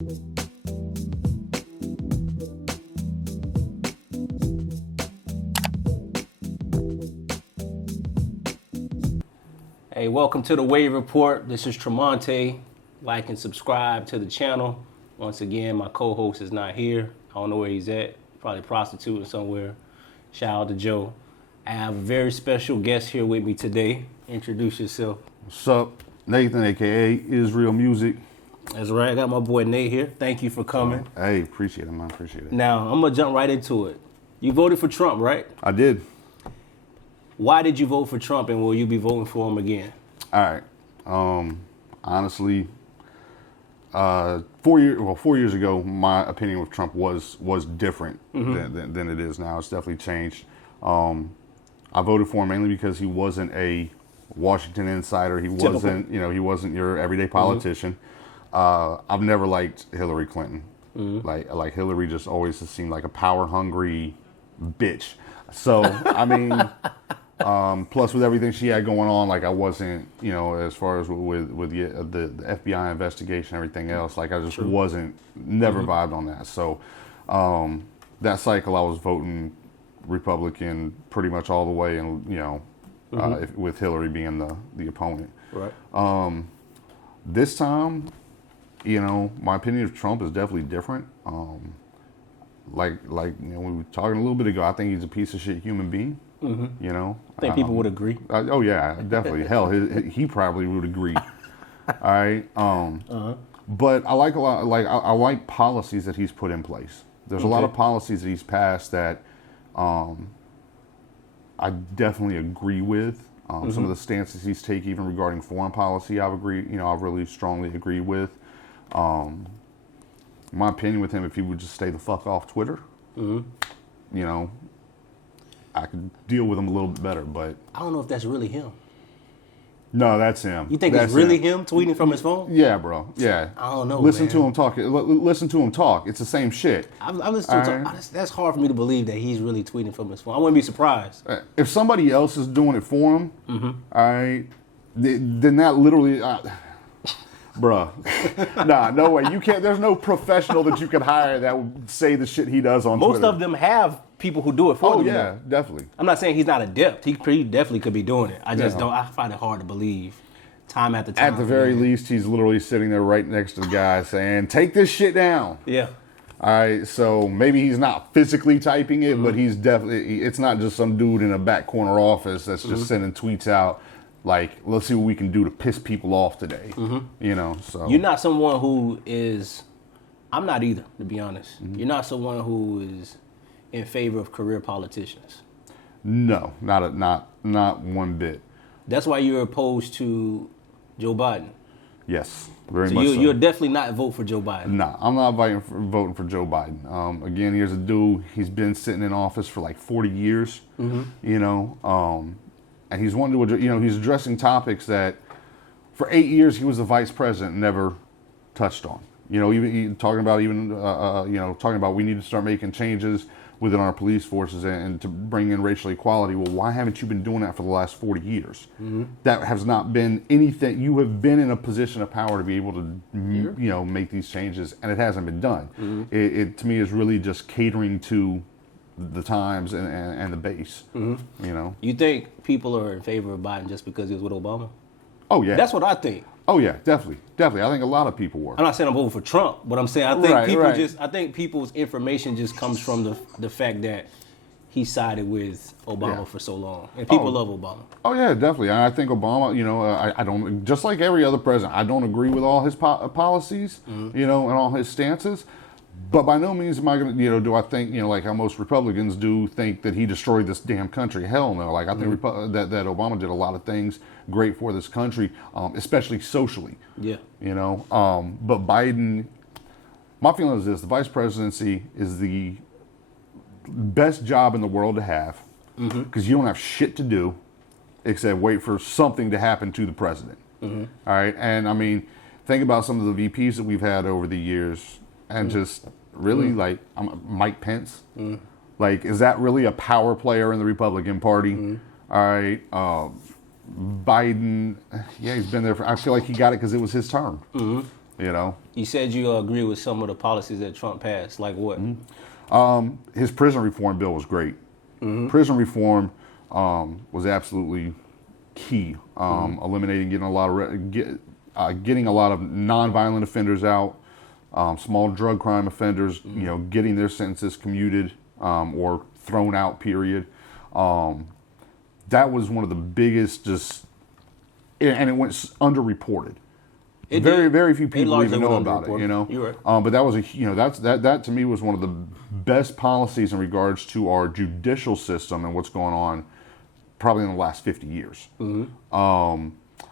Hey, welcome to the Wave Report. This is Tremonte. Like and subscribe to the channel. Once again, my co-host is not here. I don't know where he's at. Probably prostituting somewhere. Shout out to Joe. I have a very special guest here with me today. Introduce yourself. What's up? Nathan, a.k.a. Israel Music. That's right. I got my boy Nate here. Thank you for coming. Hey, appreciate it, man. Appreciate it. Now, I'm going to jump right into it. You voted for Trump, right? I did. Why did you vote for Trump, and will you be voting for him again? All right. Honestly, 4 years ago, my opinion with Trump was different than it is now. It's definitely changed. I voted for him mainly because he wasn't a Washington insider. He wasn't, he wasn't your everyday politician. I've never liked Hillary Clinton. Like Hillary just always has seemed like a power hungry bitch. So I mean. Plus, with everything she had going on, like I wasn't, as far as with the FBI investigation, everything else, like I just never vibed on that. So that cycle, I was voting Republican pretty much all the way, and with Hillary being the opponent. Right. This time, my opinion of Trump is definitely different. We were talking a little bit ago, I think he's a piece of shit human being. I think people would agree. Oh yeah, definitely. Hell, he probably would agree. All right. But I like a lot. Like I like policies that he's put in place. There's a lot of policies that he's passed that I definitely agree with. Some of the stances he's taken, even regarding foreign policy, I've really strongly agreed with. My opinion with him, if he would just stay the fuck off Twitter, I could deal with him a little bit better, but I don't know if that's really him. No, that's him. You think it's really him tweeting from his phone? Yeah, bro. Yeah. I don't know. Listen to him talk. Listen to him talk. It's the same shit. I'm listening to him talk. That's hard for me to believe that he's really tweeting from his phone. I wouldn't be surprised. If somebody else is doing it for him, all right, then that literally, bruh, nah, no way. You can't. There's no professional that you can hire that would say the shit he does on Twitter. Most of them have people who do it for them. Oh yeah, definitely. I'm not saying he's not adept. He definitely could be doing it. I just don't. I find it hard to believe. Time after time. At the very least, he's literally sitting there right next to the guy saying, "Take this shit down." Yeah. All right. So maybe he's not physically typing it, but he's definitely. It's not just some dude in a back corner office that's just sending tweets out. Like, let's see what we can do to piss people off today. So you're not someone who is. I'm not either, to be honest. You're not someone who is in favor of career politicians. No, not one bit. That's why you're opposed to Joe Biden. Yes, very much so. You're definitely not vote for Joe Biden. Nah, I'm not voting for Joe Biden. Again, here's a dude. He's been sitting in office for like 40 years. And he's one to, he's addressing topics that for 8 years he was the vice president and never touched on. Even talking about we need to start making changes within our police forces and to bring in racial equality. Well, why haven't you been doing that for the last 40 years? That has not been anything. You have been in a position of power to be able to, make these changes, and it hasn't been done. It to me is really just catering to the times and the base. You think people are in favor of Biden just because he was with Obama? Oh yeah, that's what I think. Oh yeah, definitely. I think a lot of people were. I'm not saying I'm voting for Trump, but I'm saying I think people's information just comes from the fact that he sided with Obama for so long, and people love Obama. Oh yeah, definitely. I think Obama. I don't, just like every other president, I don't agree with all his policies, and all his stances. But by no means am I going to, do I think, like how most Republicans do think that he destroyed this damn country. Hell no. Like I think that Obama did a lot of things great for this country, especially socially. Yeah. But Biden, my feeling is this: the vice presidency is the best job in the world to have because you don't have shit to do except wait for something to happen to the president. All right. And I mean, think about some of the VPs that we've had over the years. And just really like Mike Pence, like is that really a power player in the Republican Party? All right, Biden, yeah, he's been there. I feel like he got it because it was his term. You know, You said you agree with some of the policies that Trump passed. Like what? his prison reform bill was great. Prison reform was absolutely key. Eliminating getting a lot of getting a lot of nonviolent offenders out, small drug crime offenders, you know, getting their sentences commuted or thrown out. Period. That was one of the biggest, and it went underreported. Very few people even know about it, you know. You're right. But that was that to me was one of the best policies in regards to our judicial system and what's going on, probably in the last 50 years. I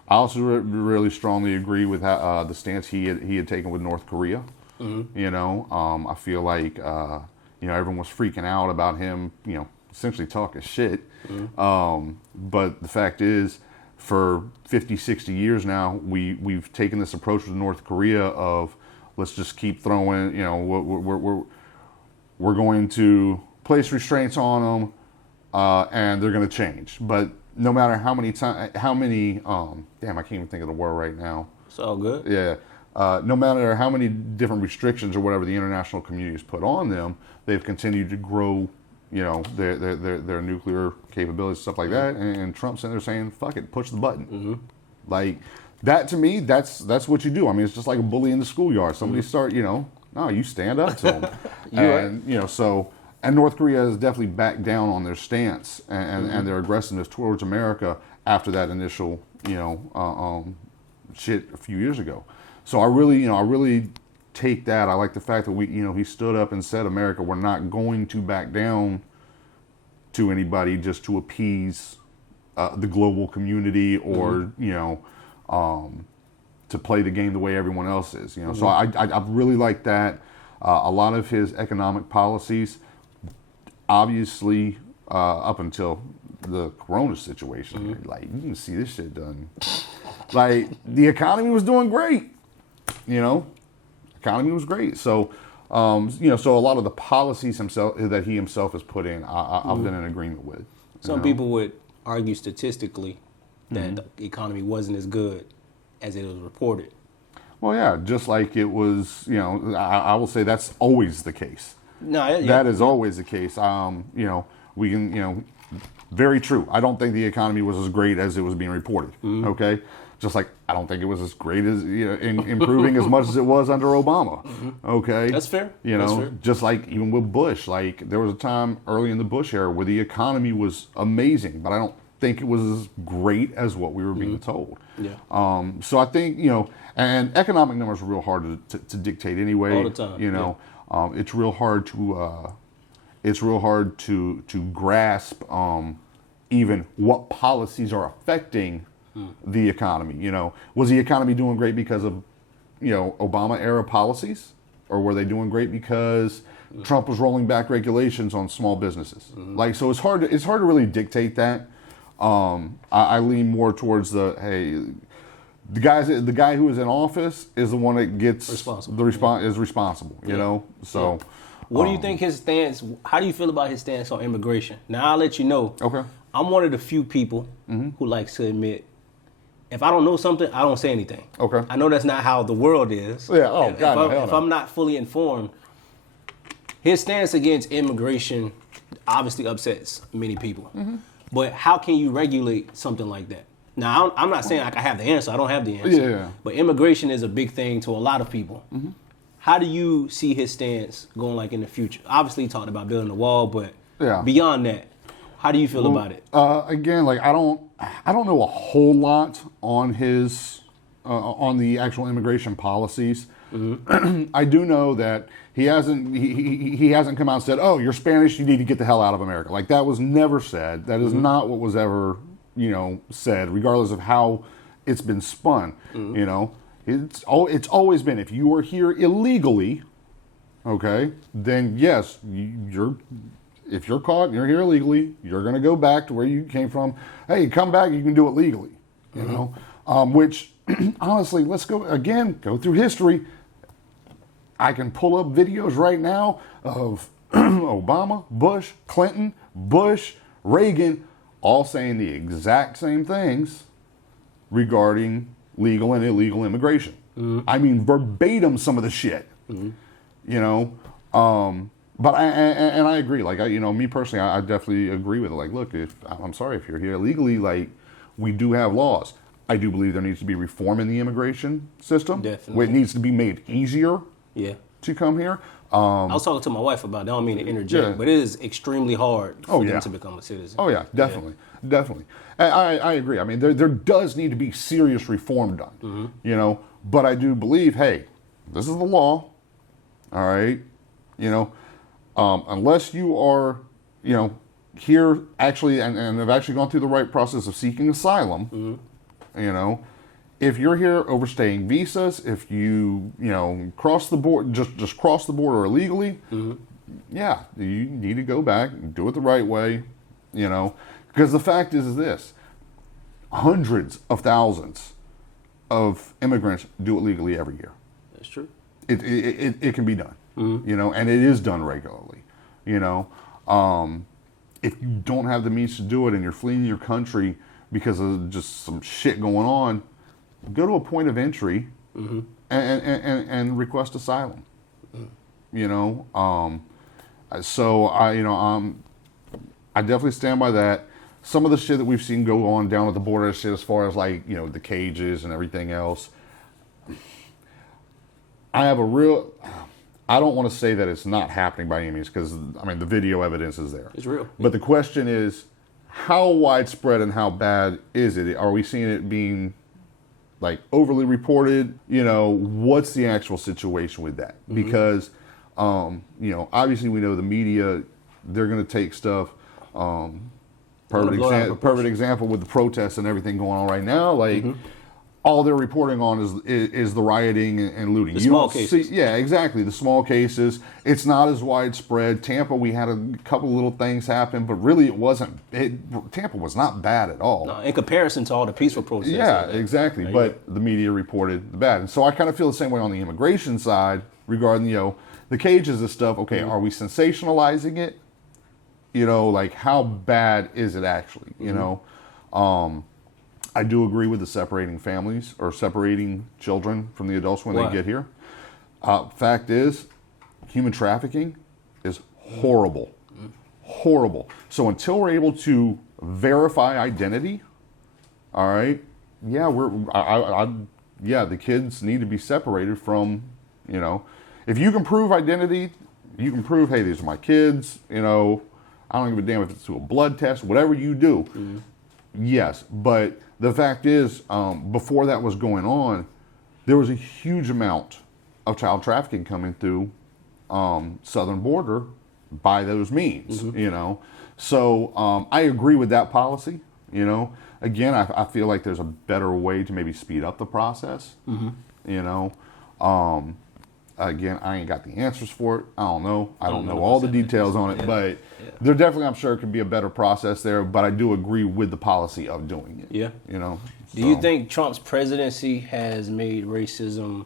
also really strongly agree with the stance he had taken with North Korea. You know, I feel like you know, everyone was freaking out about him, you know, essentially talking shit. But the fact is, for 50, 60 years now, we've taken this approach with North Korea of let's just keep throwing, you know, we're going to place restraints on them, and they're going to change. But no matter how many damn, I can't even think of the word right now. It's all good. Yeah. No matter how many different restrictions or whatever the international community has put on them, they've continued to grow, you know, their nuclear capabilities, stuff like that. And Trump's sitting there saying, "Fuck it, push the button." Like that to me, that's what you do. I mean, it's just like a bully in the schoolyard. Somebody start, you know, no, you stand up to them. You know, so. And North Korea has definitely backed down on their stance and their aggressiveness towards America after that initial, you know, shit a few years ago. So I really take that. I like the fact that he stood up and said, America, we're not going to back down to anybody just to appease the global community or, you know, to play the game the way everyone else is. You know, so I really like that. A lot of his economic policies, obviously, up until the Corona situation, like you can see this shit done. Like the economy was doing great, you know, economy was great. So, you know, so a lot of the policies that he himself has put in, I've been in agreement with. Some people would argue statistically that the economy wasn't as good as it was reported. Well, yeah, just like it was, you know, I will say that's always the case. No, that is always the case. You know, we can, you know, very true. I don't think the economy was as great as it was being reported. Okay, just like I don't think it was as great as, you know, improving as much as it was under Obama. Okay, that's fair. You know, that's fair. Just like even with Bush, like there was a time early in the Bush era where the economy was amazing, but I don't think it was as great as what we were being told. Yeah. So I think, you know, and economic numbers are real hard to dictate anyway. All the time. You know. It's real hard to grasp even what policies are affecting the economy. You know, was the economy doing great because of, you know, Obama era policies, or were they doing great because Trump was rolling back regulations on small businesses? Like, so it's hard to really dictate that. I lean more towards the guy who is in office is the one that gets is responsible, you know. So, what do you think his stance? How do you feel about his stance on immigration? Now I'll let you know. Okay. I'm one of the few people who likes to admit, if I don't know something, I don't say anything. Okay. I know that's not how the world is. Yeah. Oh God. If I'm not fully informed, his stance against immigration obviously upsets many people. But how can you regulate something like that? Now, I'm not saying like I have the answer. I don't have the answer. Yeah. But immigration is a big thing to a lot of people. How do you see his stance going like in the future? Obviously, he talked about building a wall, but beyond that, how do you feel about it? Again, like I don't know a whole lot on his on the actual immigration policies. I do know that he hasn't come out and said, "Oh, you're Spanish, you need to get the hell out of America." Like that was never said. That is not what was ever, you know, said, regardless of how it's been spun. You know, it's always been, if you are here illegally, okay, then yes, if you're caught and you're here illegally, you're going to go back to where you came from. Hey, come back, you can do it legally. You know, which honestly, let's go through history. I can pull up videos right now of Obama, Bush, Clinton, Bush, Reagan, all saying the exact same things regarding legal and illegal immigration. I mean, verbatim some of the shit. You know, but I agree. Like, me personally, I definitely agree with it. Like, look, I'm sorry if you're here illegally, like, we do have laws. I do believe there needs to be reform in the immigration system. Definitely. Where it needs to be made easier to come here. I was talking to my wife about that. I don't mean to interject, but it is extremely hard for them to become a citizen. Oh, yeah, definitely. Definitely. I agree. I mean, there does need to be serious reform done, you know, but I do believe, hey, this is the law, all right? You know, unless you are, you know, here actually and have actually gone through the right process of seeking asylum, you know, if you're here overstaying visas, if you know, cross the board, just cross the border illegally, yeah, you need to go back and do it the right way, you know, because the fact is this, hundreds of thousands of immigrants do it legally every year. That's true. It can be done, you know, and it is done regularly, you know. If you don't have the means to do it and you're fleeing your country because of just some shit going on, go to a point of entry and request asylum. You know, so I definitely stand by that. Some of the shit that we've seen go on down at the border, shit as far as like, you know, the cages and everything else. I don't want to say that it's not happening by any means because, I mean, the video evidence is there. It's real. But the question is, how widespread and how bad is it? Are we seeing it being like overly reported? You know, what's the actual situation with that? Because, you know, obviously we know the media, they're going to take stuff. Perfect example with the protests and everything going on right now. Like, all they're reporting on is the rioting and looting. The small cases. Yeah, exactly. The small cases. It's not as widespread. Tampa, we had a couple little things happen, but really it wasn't. Tampa was not bad at all. No, in comparison to all the peaceful protests. Yeah, exactly. But the media reported the bad. And so I kind of feel the same way on the immigration side regarding, you know, the cages and stuff. Okay, are we sensationalizing it? You know, like, how bad is it actually? You know, I do agree with the separating families or separating children from the adults when they get here. Fact is, human trafficking is horrible. Horrible. So until we're able to verify identity, all right, yeah, the kids need to be separated from, you know, if you can prove identity, you can prove, hey, these are my kids, you know, I don't give a damn if it's to a blood test, whatever you do. Yes, but the fact is, before that was going on, there was a huge amount of child trafficking coming through southern border by those means, you know. So I agree with that policy, you know. Again, I feel like there's a better way to maybe speed up the process, you know. Again, I ain't got the answers for it. I don't know. I don't know all the details on it, but there definitely, I'm sure, could be a better process there. But I do agree with the policy of doing it. Yeah. You know. Do you think Trump's presidency has made racism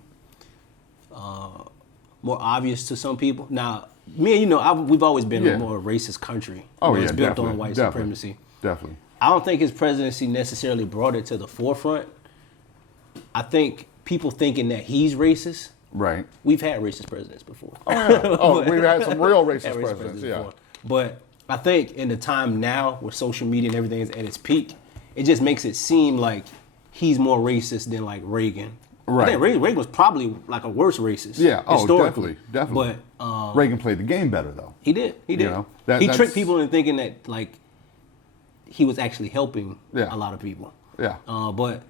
more obvious to some people? Now, me and you know, we've always been a more racist country. Oh, It's built on white supremacy. Definitely. I don't think his presidency necessarily brought it to the forefront. I think people thinking that he's racist. Right. We've had racist presidents before. Oh, yeah. We've had some real racist presidents, yeah. Before. But I think in the time now where social media and everything is at its peak, it just makes it seem like he's more racist than like Reagan. Right. I think Reagan was probably like a worse racist. Yeah, historically. definitely. But Reagan played the game better though. He did. You know, he tricked people into thinking that like he was actually helping a lot of people. Yeah. But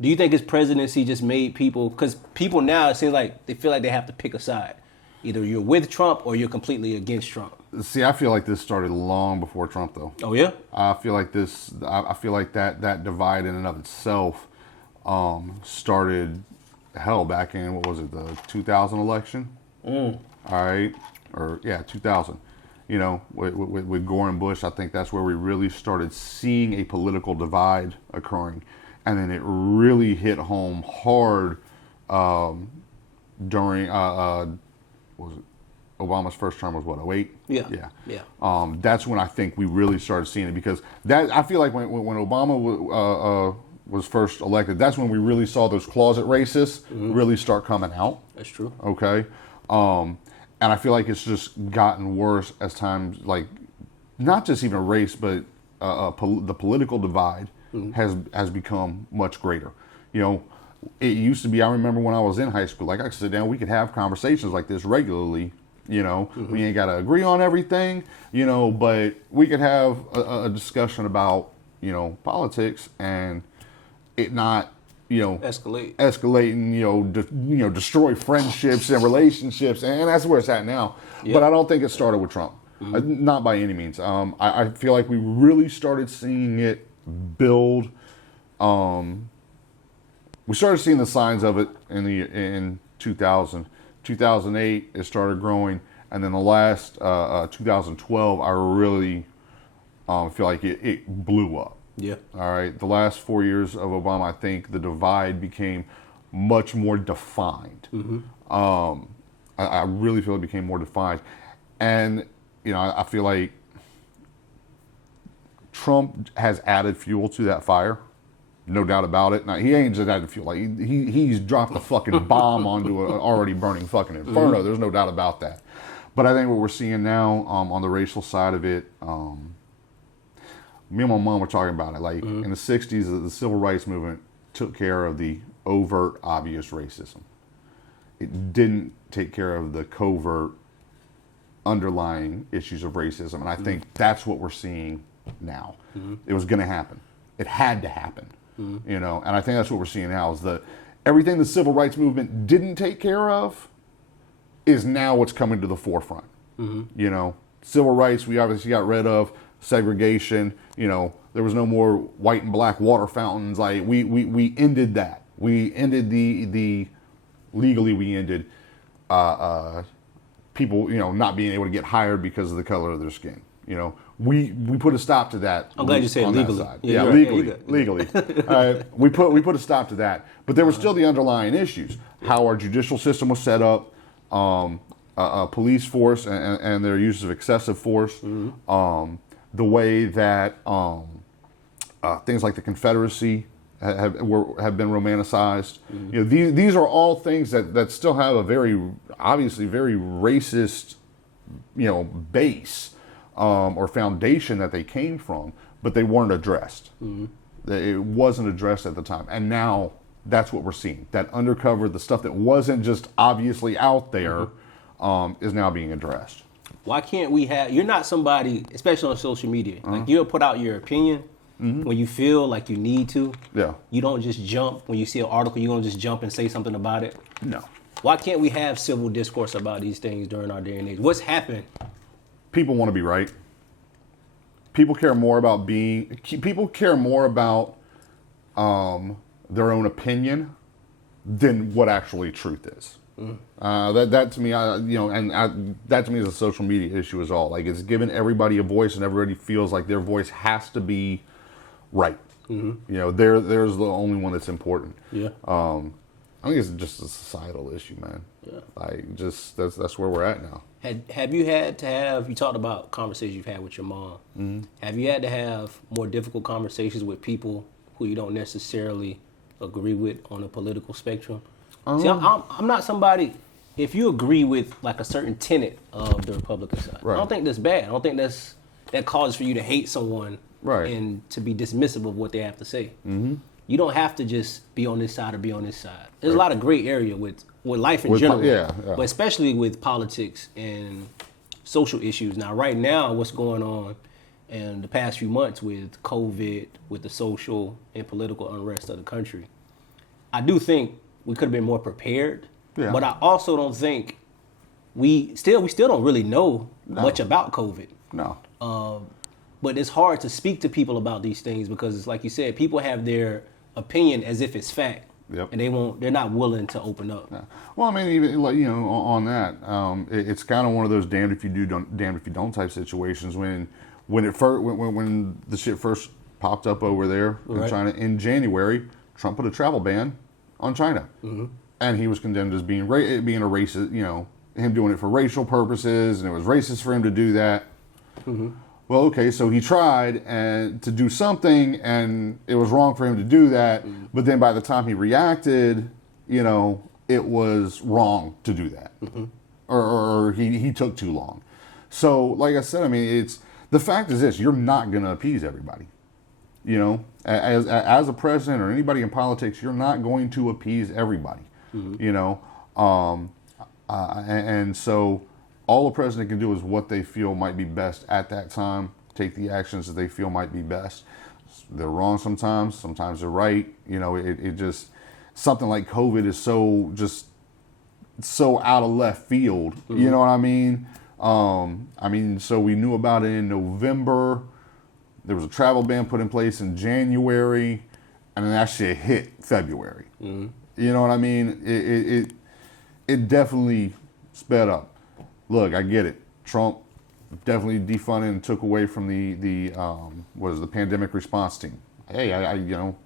do you think his presidency just made people, because people now, it seems like they feel like they have to pick a side. Either you're with Trump or you're completely against Trump. See, I feel like this started long before Trump, though. Oh, yeah? I feel like that divide in and of itself started, back in, what was it, the 2000 election? All right? 2000. You know, with Gore and Bush, I think that's where we really started seeing a political divide occurring. And then it really hit home hard during, what was it? Obama's first term was what, 2008? Yeah. That's when I think we really started seeing it, because that, I feel like when Obama was first elected, that's when we really saw those closet racists really start coming out. That's true. Okay. And I feel like it's just gotten worse as times, like, not just even race, but the political divide has become much greater. You know, it used to be, I remember when I was in high school, like I could sit down, we could have conversations like this regularly. You know, we ain't got to agree on everything, you know, but we could have a discussion about, you know, politics and it not, you know, escalating, you know, destroy friendships and relationships. And that's where it's at now. But I don't think it started with Trump. Not by any means. I feel like we really started seeing it build. We started seeing the signs of it in 2000. 2008, it started growing, and then the last 2012, I really feel like it blew up. Yeah. All right. The last 4 years of Obama, I think the divide became much more defined. I really feel it became more defined, and you know, I feel like Trump has added fuel to that fire. No doubt about it. Now, he ain't just added fuel. Like he's dropped a fucking bomb onto an already burning fucking inferno. There's no doubt about that. But I think what we're seeing now on the racial side of it, me and my mom were talking about it. Like in the 60s, the civil rights movement took care of the overt, obvious racism. It didn't take care of the covert, underlying issues of racism. And I think that's what we're seeing now. It was going to happen. It had to happen. You know, and I think that's what we're seeing now is everything the civil rights movement didn't take care of is now what's coming to the forefront. You know, civil rights, we obviously got rid of. Segregation, you know, there was no more white and black water fountains. Like we ended that. We ended legally we ended people, you know, not being able to get hired because of the color of their skin. You know, we put a stop to that. I'm glad you said legally. Yeah, legally. We put a stop to that. But there were still the underlying issues. How our judicial system was set up, police force and their use of excessive force, the way that things like the Confederacy have been romanticized. You know, these are all things that still have a very obviously very racist, you know, base. Or foundation that they came from, but they weren't addressed. It wasn't addressed at the time. And now that's what we're seeing. That undercover, the stuff that wasn't just obviously out there, is now being addressed. Why can't we have, you're not somebody, especially on social media, like you'll put out your opinion when you feel like you need to. Yeah. You don't just jump, when you see an article, you don't just jump and say something about it. No. Why can't we have civil discourse about these things during our day and age? What's happened? People want to be right. People care more about their own opinion than what actually truth is. That to me, that to me is a social media issue as all. Like, it's given everybody a voice, and everybody feels like their voice has to be right. You know, there's the only one that's important. Yeah. I think it's just a societal issue, man. Yeah. Like, just that's where we're at now. Have you had to have, you talked about conversations you've had with your mom. Have you had to have more difficult conversations with people who you don't necessarily agree with on a political spectrum? See, I'm not somebody, if you agree with like a certain tenet of the Republican side, I don't think that's bad. I don't think that causes for you to hate someone and to be dismissive of what they have to say. You don't have to just be on this side or be on this side. There's a lot of gray area with life in general, but especially with politics and social issues. Now, right now, what's going on in the past few months with COVID, with the social and political unrest of the country, I do think we could have been more prepared, but I also don't think we still don't really know much about COVID. No. But it's hard to speak to people about these things because it's like you said, people have their opinion as if it's fact. And they're not willing to open up. Yeah. Well, I mean, even like, you know, on that, it's kind of one of those damned if you do, damned if you don't type situations. When the shit first popped up over there in China in January, Trump put a travel ban on China, and he was condemned as being a racist. You know, him doing it for racial purposes, and it was racist for him to do that. well, okay, so he tried and to do something, and it was wrong for him to do that. But then by the time he reacted, it was wrong to do that, or he took too long. So, like I said, I mean, it's the fact is this: you're not going to appease everybody. As a president or anybody in politics, you're not going to appease everybody. And so all a president can do is what they feel might be best at that time, take the actions that they feel might be best. They're wrong sometimes they're right. It just, something like COVID is so out of left field. You know what I mean? So we knew about it in November. There was a travel ban put in place in January, and then that shit hit February. You know what I mean? It definitely sped up. Look, I get it. Trump definitely defunded and took away from the pandemic response team. Hey, again,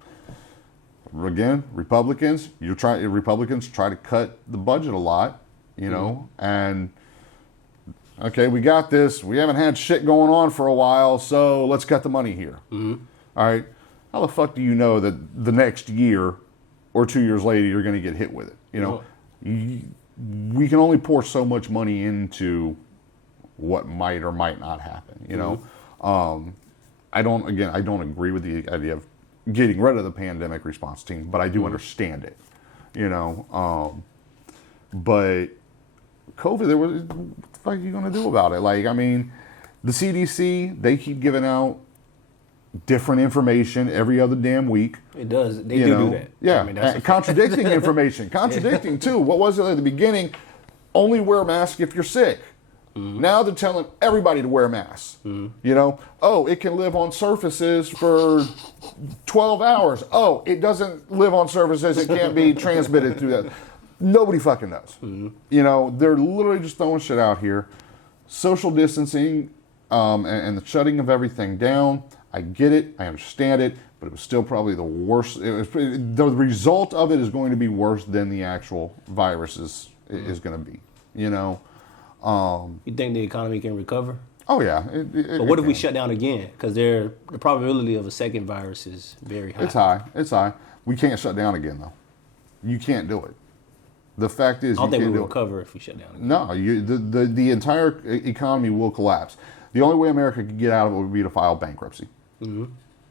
Republicans try to cut the budget a lot, and okay, we got this. We haven't had shit going on for a while, so let's cut the money here. All right, how the fuck do you know that the next year or 2 years later you're going to get hit with it? We can only pour so much money into what might or might not happen. I don't agree with the idea of getting rid of the pandemic response team, but I do understand it. But COVID, what the fuck are you going to do about it? The CDC, they keep giving out different information every other damn week. It does. They do that. Yeah. Contradicting information. Contradicting, too. What was it at the beginning? Only wear a mask if you're sick. Now they're telling everybody to wear masks. Oh, it can live on surfaces for 12 hours. Oh, it doesn't live on surfaces. It can't be transmitted through that. Nobody fucking knows. They're literally just throwing shit out here. Social distancing and the shutting of everything down. I get it. I understand it. But it was still probably the worst. The result of it is going to be worse than the actual virus is going to be. You think the economy can recover? Oh, yeah. But what if we shut down again? Because the probability of a second virus is very high. It's high. We can't shut down again, though. You can't do it. The fact is, I don't think we'll recover if we shut down again. No, the entire economy will collapse. The only way America could get out of it would be to file bankruptcy.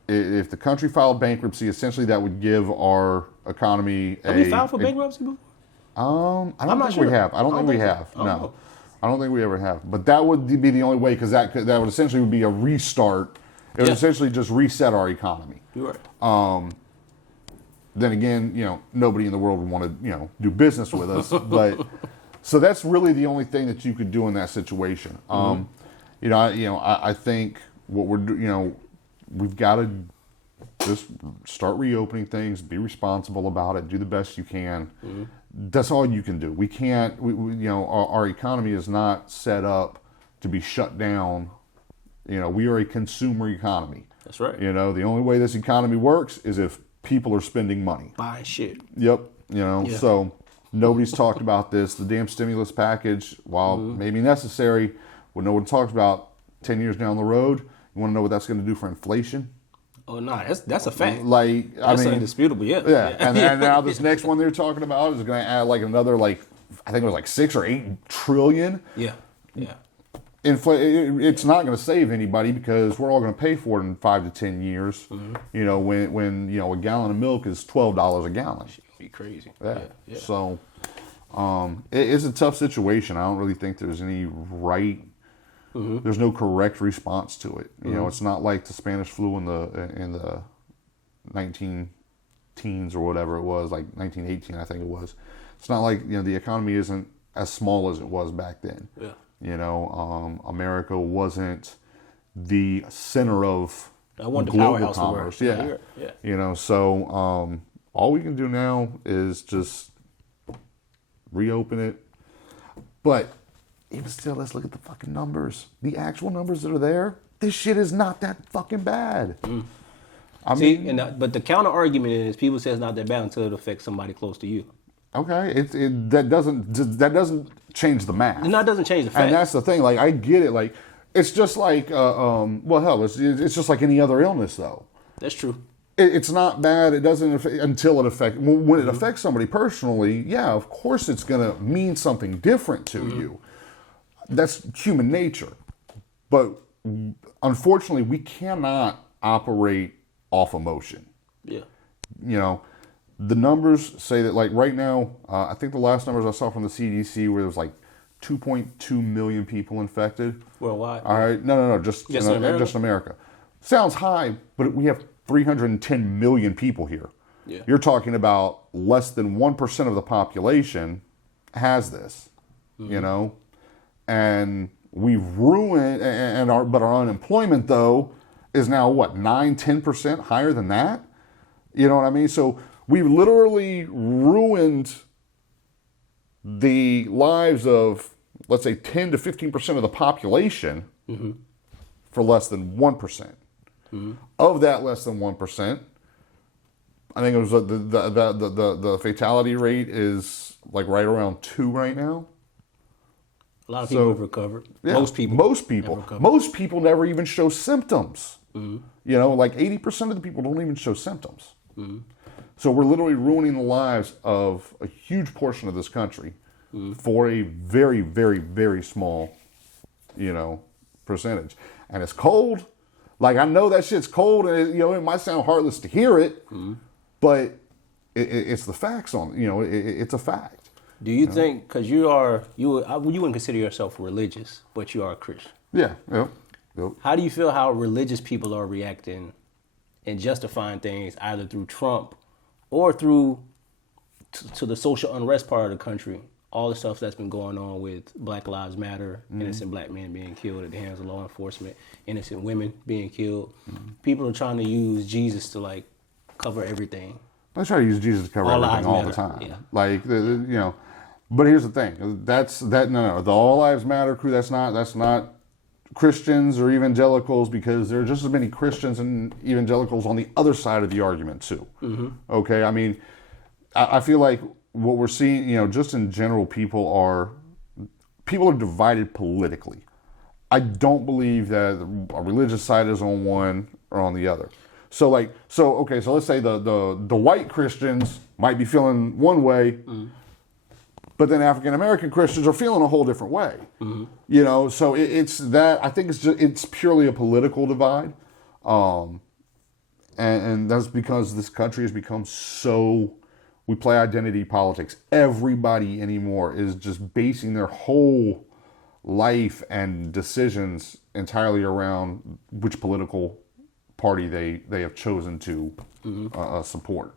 If the country filed bankruptcy, essentially that would give our economy Have we filed for bankruptcy before? I don't think we have. I don't think we have. No. I don't think we ever have. But that would be the only way, because that would essentially be a restart. It would essentially just reset our economy. You're right. Then again, nobody in the world would want to, do business with us. But so that's really the only thing that you could do in that situation. I think what we're doing, we've got to just start reopening things, be responsible about it, do the best you can. That's all you can do. We can't, our economy is not set up to be shut down. We are a consumer economy. That's right. The only way this economy works is if people are spending money. Buying shit. Yep. So nobody's talked about this. The damn stimulus package, while maybe necessary, when no one talks about 10 years down the road, you want to know what that's going to do for inflation? Oh, no, that's a fact. That's indisputable, yeah. Yeah, and now this next one they're talking about is going to add another, I think it was 6 or 8 trillion. Yeah. It's not going to save anybody, because we're all going to pay for it in 5 to 10 years. When a gallon of milk is $12 a gallon. It'd be crazy. Yeah. So it's a tough situation. I don't really think there's any right. There's no correct response to it. It's not like the Spanish flu in the 19 teens or whatever it was, like 1918, I think it was. It's not like the economy isn't as small as it was back then. Yeah. America wasn't the center of global commerce. Yeah. So all we can do now is just reopen it. But even still, let's look at the fucking numbers. The actual numbers that are there, this shit is not that fucking bad. But the counter argument is people say it's not that bad until it affects somebody close to you. Okay, that doesn't change the math. No, it doesn't change the fact. And that's the thing. I get it. It's just like, well, hell, it's just like any other illness, though. That's true. It's not bad. It doesn't until it affects. When it affects somebody personally, yeah, of course it's going to mean something different to you. That's human nature. But unfortunately, we cannot operate off emotion. Yeah. You know, the numbers say that, like, right now, I think the last numbers I saw from the CDC where there was like 2.2 million people infected. Worldwide? All right. No. Just in America? Just America. Sounds high, but we have 310 million people here. Yeah. You're talking about less than 1% of the population has this, you know? And we've ruined, but our unemployment, though, is now, what, 9-10% higher than that? You know what I mean? So we've literally ruined the lives of, let's say, 10 to 15% of the population for less than 1%. Of that less than 1%, I think it was the fatality rate is like right around 2 right now. A lot of people have recovered. Yeah, Most people. Most people never even show symptoms. You know, like 80% of the people don't even show symptoms. So we're literally ruining the lives of a huge portion of this country for a very, very, very small, you know, percentage. And it's cold. Like, I know that shit's cold, and it might sound heartless to hear it, but it's the facts on. It's a fact. Do you think, because you wouldn't consider yourself religious, but you are a Christian? Yeah. Yep. How do you feel how religious people are reacting and justifying things either through Trump or through to the social unrest part of the country? All the stuff that's been going on with Black Lives Matter, innocent black men being killed at the hands of law enforcement, innocent women being killed. People are trying to use Jesus to, like, cover everything. They try to use Jesus to cover everything all the time. Yeah. Like, but here's the thing. No. The All Lives Matter crew, that's not Christians or evangelicals, because there are just as many Christians and evangelicals on the other side of the argument, too. Okay? I mean, I feel like what we're seeing, just in general, people are divided politically. I don't believe that a religious side is on one or on the other. So let's say the white Christians might be feeling one way, but then African American Christians are feeling a whole different way. So it's that. I think it's purely a political divide, and that's because this country has become so. We play identity politics. Everybody anymore is just basing their whole life and decisions entirely around which political party they have chosen to support.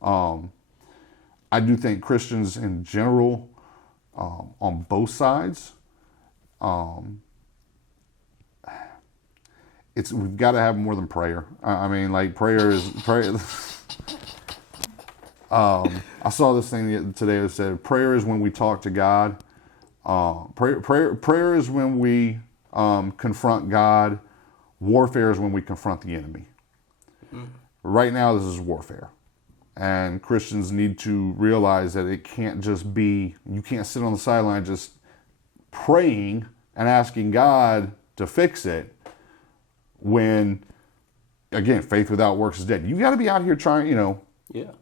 I do think Christians in general, on both sides, we've got to have more than prayer. I mean, like, prayer. I saw this thing today that said, prayer is when we talk to God. Prayer is when we confront God. Warfare is when we confront the enemy. Right now, this is warfare. And Christians need to realize that it can't just be, you can't sit on the sideline just praying and asking God to fix it when, again, faith without works is dead. You got to be out here trying,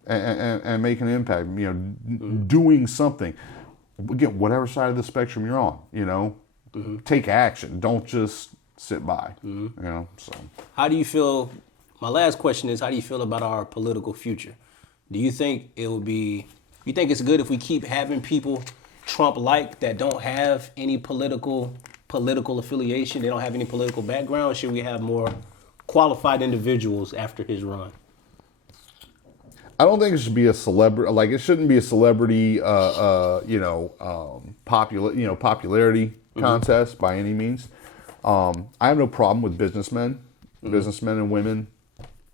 and make an impact, doing something. Again, whatever side of the spectrum you're on, take action. Don't just sit by, so. How do you feel, my last question is, how do you feel about our political future? Do you think you think it's good if we keep having people Trump-like that don't have any political affiliation, they don't have any political background, or should we have more qualified individuals after his run? I don't think it should be a celebrity. Like, it shouldn't be a celebrity, popularity contest by any means. I have no problem with businessmen and women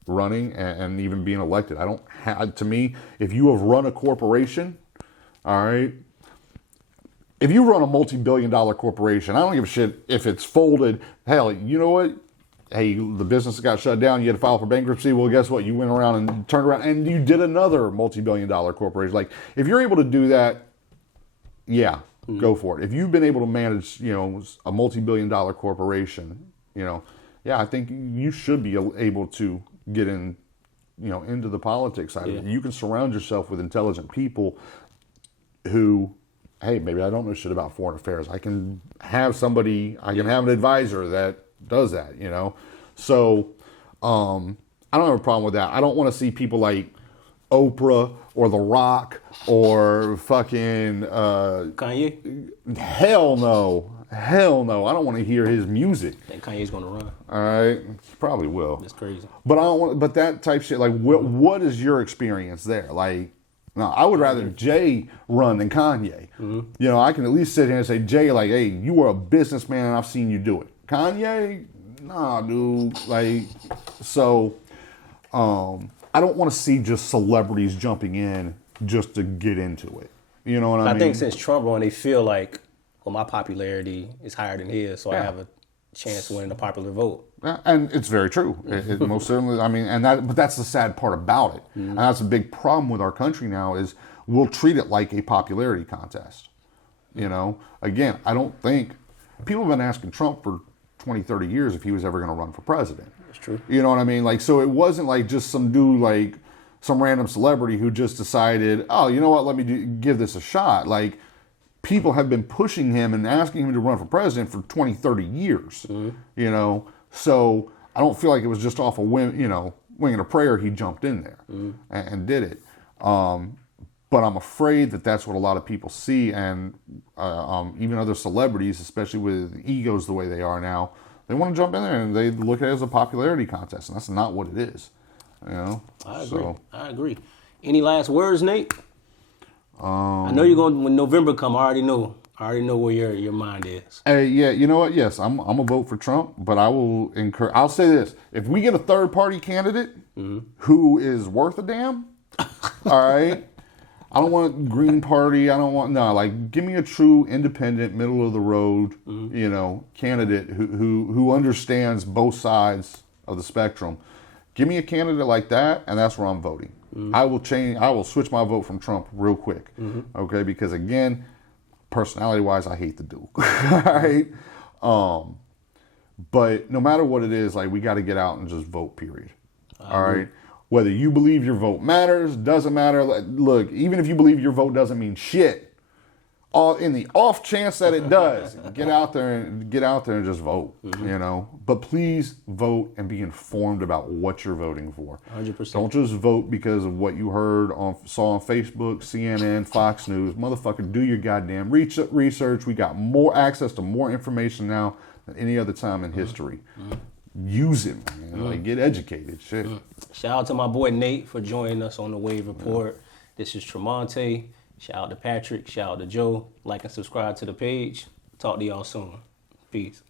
running and even being elected. I don't have. To me, if you have run a corporation, all right. If you run a multi-billion-dollar corporation, I don't give a shit if it's folded. Hell, you know what? Hey, the business got shut down. You had to file for bankruptcy. Well, guess what? You went around and turned around and you did another multi-billion-dollar corporation. Like, if you're able to do that, yeah, go for it. If you've been able to manage, a multi-billion-dollar corporation, yeah, I think you should be able to get in, into the politics side of it. You can surround yourself with intelligent people who, hey, maybe I don't know shit about foreign affairs. I can have an advisor that does that, So, I don't have a problem with that. I don't want to see people like Oprah or The Rock or fucking Kanye? Hell no. Hell no. I don't want to hear his music. I think Kanye's gonna run. All right. Probably will. That's crazy. But I don't want but that type shit, like what is your experience there? Like, no, I would rather Jay run than Kanye. I can at least sit here and say, Jay, like, hey, you are a businessman and I've seen you do it. Kanye, nah, dude. Like, so I don't want to see just celebrities jumping in just to get into it. You know what I mean? I think since Trump won, they feel like, well, my popularity is higher than his, so I have a chance of winning the popular vote. Yeah, and it's very true. It most certainly. I mean, but that's the sad part about it, and that's a big problem with our country now is we'll treat it like a popularity contest. Again, I don't think people have been asking Trump for 20, 30 years if he was ever going to run for president. That's true. You know what I mean? Like, so it wasn't like just some dude, like some random celebrity who just decided, oh, you know what, let me give this a shot. Like, people have been pushing him and asking him to run for president for 20, 30 years, So I don't feel like it was just off a whim, winging a prayer, he jumped in there and did it. But I'm afraid that that's what a lot of people see, and even other celebrities, especially with egos the way they are now, they want to jump in there and they look at it as a popularity contest, and that's not what it is. I agree. Any last words, Nate? I know you're going, when November come, I already know where your mind is. Hey, yeah, you know what? Yes, I'm a vote for Trump, but I'll say this. If we get a third party candidate who is worth a damn, all right, I don't want Green Party. Give me a true independent, middle of the road, candidate who understands both sides of the spectrum. Give me a candidate like that, and that's where I'm voting. I will switch my vote from Trump real quick, okay? Because again, personality-wise, I hate the dude. All right, but no matter what it is, like, we got to get out and just vote. Period. All right. Whether you believe your vote matters, doesn't matter. Look, even if you believe your vote doesn't mean shit, in the off chance that it does, get out there and just vote. But please vote and be informed about what you're voting for. 100%. Don't just vote because of what you saw on Facebook, CNN, Fox News. Motherfucker, do your goddamn research. We got more access to more information now than any other time in history. Use it, man. Like, get educated. Shit. Shout out to my boy Nate for joining us on the Wave Report. This is Tremonte. Shout out to Patrick. Shout out to Joe. Like and subscribe to the page. Talk to y'all soon. Peace.